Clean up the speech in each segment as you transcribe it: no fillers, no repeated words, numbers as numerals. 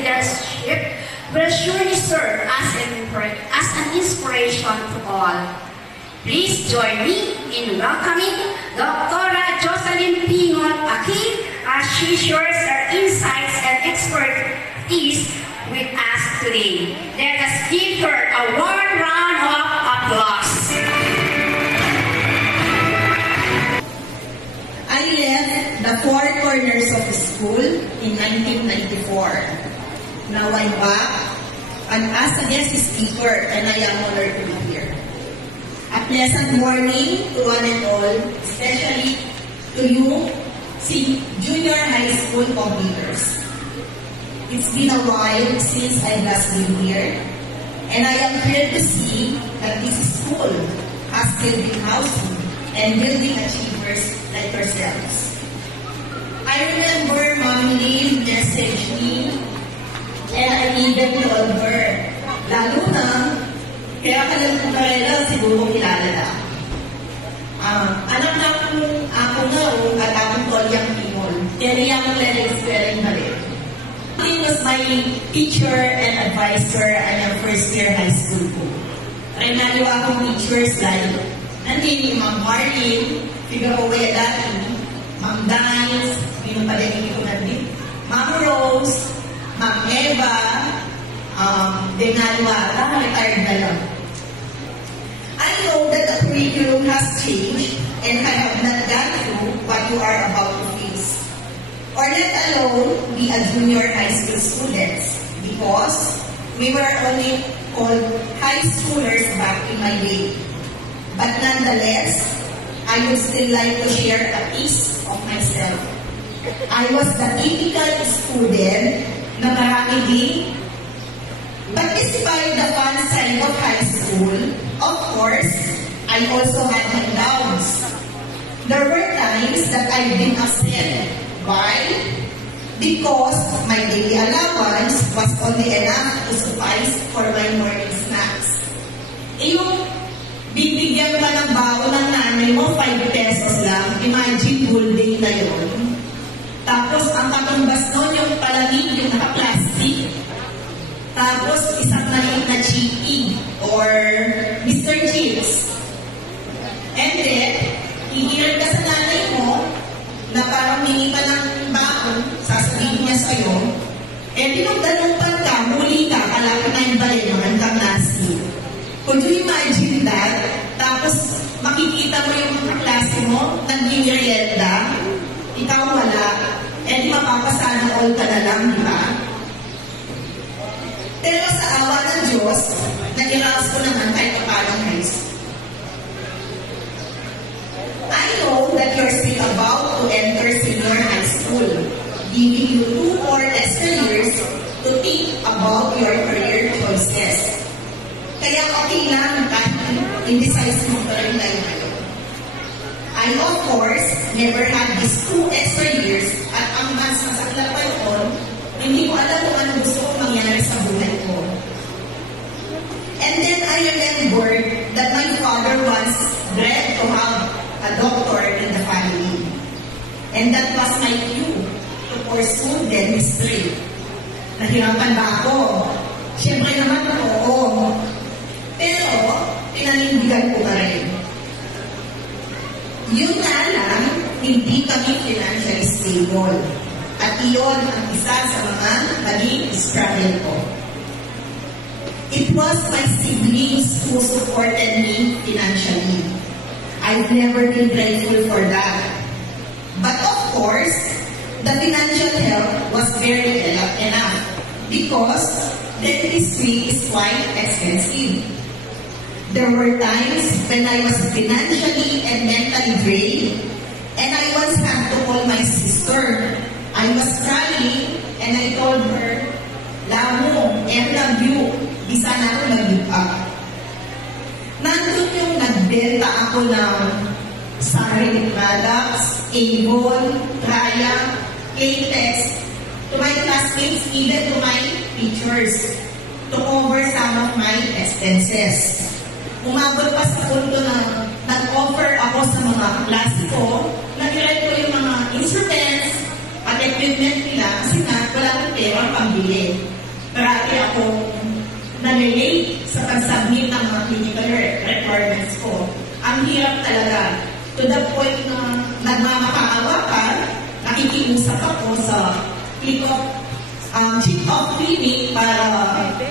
leadership will surely serve as an inspiration to all. Please join me in welcoming Dr. Jocelyn Pingon Aki as she shares her insights and expertise with us today. Let us give her a warm round of applause. I left the four corners of the school in 1994. Now I'm back and as a guest speaker, and I am honored to be here. A pleasant morning to one and all, especially to you, junior high school completers. It's been a while since I last been here, and I am thrilled to see that this school has still been housing and building achievers like yourselves. I remember Mom Lee messaged me, and I even told her, lalo na, kaya ka lang karela, siguro kilala na. Anak na ako nga, at akong Tolyang Pingon. Kaya akong level-spelling na rin. He was my teacher and advisor at yung first year high school ko. Renalo akong teachers like, nandini, Ma'am Marlene, Figaro Wayadati, Ma'am Dines, pinupaligin ko nandini, Ma'am Rose, Ma'am Eva, Denalwata, retired na lang. I know that the curriculum has changed and I have not gone through what you are about to face. Or let alone be a junior high school students because we were only called high schoolers back in my day. But nonetheless, I would still like to share a piece of myself. I was the typical student na marami din. But despite the fun side of high school, of course, I also had my downs. There were times that I've been upset. Why? Because my daily allowance was only enough to suffice for my morning snacks. Yung bibigyan ka ng baon ng nanay mo, 5 pesos lang, imagine whole day na yun. Tapos ang katumbas nun, yung palamig, yung naka-plastic. Tapos isang maliit na chippy or Mr. Chips. And then, hihiran ka sa nanay mo na parang mingi pa ng baon, sasabihin niya sa'yo, tinugdanupan ka, muli ka, kalapit na yung balay naman kang nasi. Could you imagine that? Tapos makikita mo yung mga klase mo, nag-merienda, ikaw wala, mapapasana all ka na lang, di ba? Pero sa awa ng Diyos, nag-iraos ko naman kahit papalang high school. I know that you're still about to enter senior high school, giving you 2 more extra years to think about your career choices. Kaya okay lang kahit indecisive mo pa rin ngayon. I, of course, never had these 2 extra years at ang mas masakla pa yun, hindi ko alam kung ano gusto kong mangyari sa buhay ko. And then I remembered that my father once dreamt to have a doctor in the family. And that was my cue to pursue dentistry. Nahirapan ba ako? Siyempre naman oo. Pero, pinanindigan ko pa rin. Yun na lang, hindi kami financially stable. At iyon ang isa sa mga naging struggle ko. It was my siblings who supported me financially. I've never been grateful for that. But of course, the financial help was very enough because dentistry is quite expensive. There were times when I was financially and mentally drained, and I once had to call my sister. I was crying, and I told her, Lamo, I love you. Di sana ako mag-give up. Nandun yung nagbenta ako ng Sarin products, Avon, Raya, K-Tex, to my classmates, even to my teachers, to cover some of my expenses. Umabot pa sa punto na nag-offer ako sa mga klase ko, nag-rent ko yung mga instruments, at equipment nila kasi nga wala akong pera pambili. Parati akong na-relate sa pag-submit ng mga clinical requirements ko. Ang hirap talaga. To the point na nagmamakaawa ka, nakikiusap ako sa chief of clinic para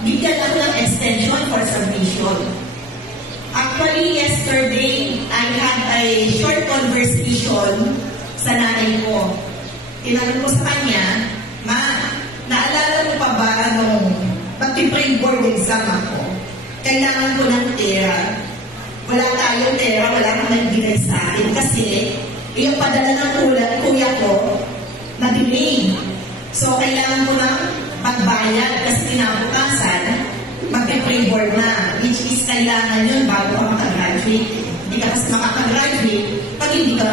bigyan ako ng extension for submission. Actually, yesterday, I had a short conversation sa nanay ko. Tinanong ko sa kanya, Ma, naalala mo pa ba nung mag-pre board exam ako? Kailangan ko ng pera. Wala tayong pera, wala kang nagbigay sa akin kasi yung padala ng kuya ko na-delay. So, kailangan ko ng magbayad kasi kinabukasan, mag-pre board na, which is kailangan yun bago ka makagraduate. Hindi ka kasi makakagraduate pag hindi ka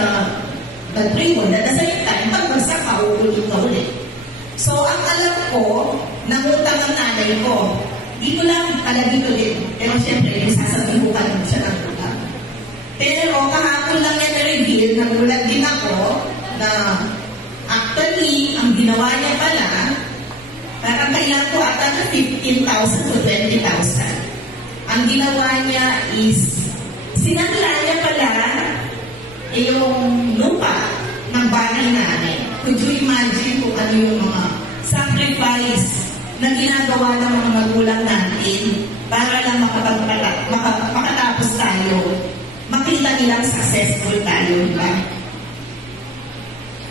nag-pre board. At the same time, pag bagsak ka, uulit na ulit. So, ang alam ko, nangutang ang nanay ko. Dito lang, dito din. Pero siyempre, sasabihin ko siya ng utang. Pero kahapon lang yan na-reveal, nagulat din ako na actually, ang ginawa niya pala, parang kailangan ko ata na 15,000 to 20,000. Ang ginawa niya is, sinangla niya pala yung lupa ng bahay namin. Could you imagine kung ano yung mga sacrifice na ginagawa ng mga magulang natin para lang makatapos tayo, makita nilang successful tayo, diba?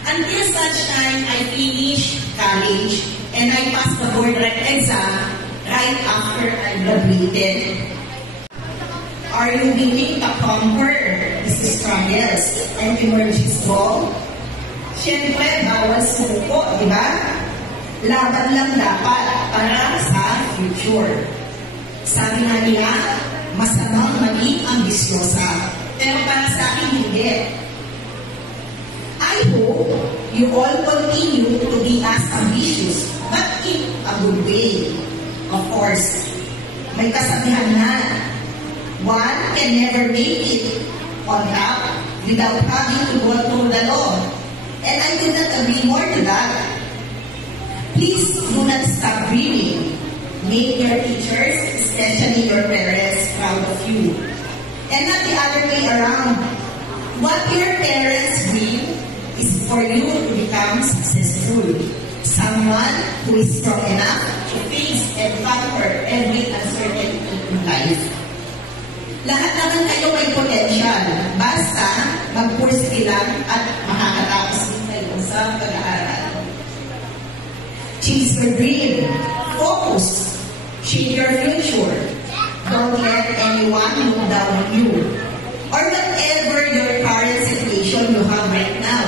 Until such time, I finished college and I passed the board exam right after I graduated. Are you willing to conquer these struggles and emerge strong? Siyempre, bawal suko, di ba? Laban lang dapat para sa future. Sabi nga nila, masamang maging ambisyosa. Pero para sa akin, hindi. I hope you all continue to be as ambitious, but in a good way. Of course, may kasabihan na, one can never make it on top without having to go through the law. And I could not agree more to that. Please do not stop dreaming. Make your teachers, especially your parents, proud of you. And not the other way around. What your parents dream is for you to become successful. Someone who is strong enough to face and conquer every uncertainty in life. Lahat naman kayo may potential. Basta mag-pursue lang at makakatapos din kayo sa pag-aaral. Chase your dream. Focus. Shape your future. Don't let anyone look down on you. Or whatever your current situation you have right now.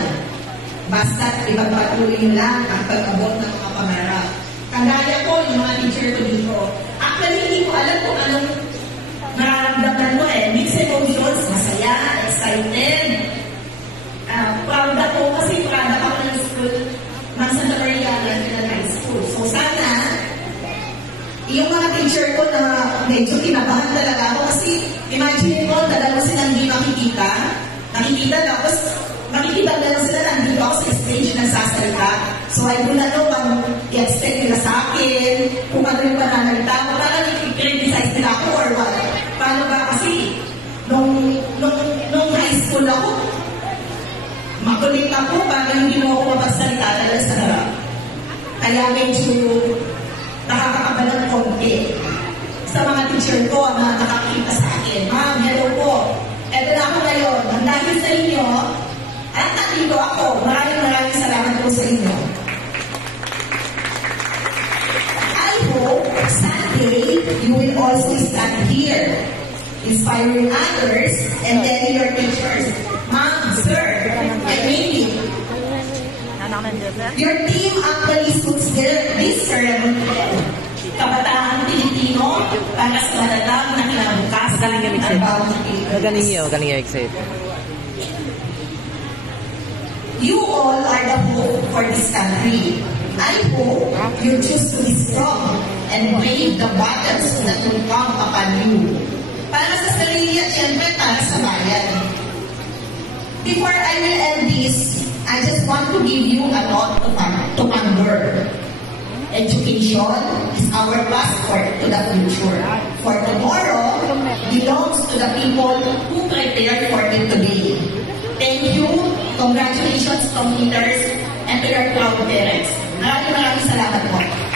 Basta ipagpatuloy nyo lang ang pag-abot ng mga pangarap. Kagaya ko, yung mga teacher ko dito. Actually, hindi ko alam kung anong nararamdaman ko eh. Mixed emotions, masaya, excited. Proud ako kasi proud ako ng school ng Santa Maria National High School. So sana, yung mga teacher ko na medyo kinabahan talaga ako kasi imagine ko, dalawa silang hindi makikita. Tapos makikita na lang sila nandito ako sa stage nagsasalita. So I do not know kung i-expect nila sa akin, kung ano yung pananalita ko, parang i-criticize nila ako or what. Paano ba kasi, nung high school ako, makulit ako, parang hindi mo ako mapagsalita talaga sa harap. Kaya medyo nakakakaba ng konti sa mga teacher ko na nakakita sa akin. Ma'am, hello po. Eto na ako ngayon. Dahil sa inyo, at nandito ako. Maraming salamat po sa inyo. I hope someday you will also stand here, inspiring others and telling your teachers, Ma'am, Sir, and maybe your team actually suits this ceremony. Kabataang Pilipino para sa matatag na kinabukasan ng bawat Pilipino. Galing excited. You all are the hope for this country. I hope you choose to be strong and brave the battles that will come upon you. Para sa sarili at syempre para sa bayan. Before I will end this, I just want to give you a thought to ponder. Education is our passport to the future. For tomorrow belongs to the people who prepare for it today. Thank you. Congratulations, completers, and to your proud parents. Maraming salamat po.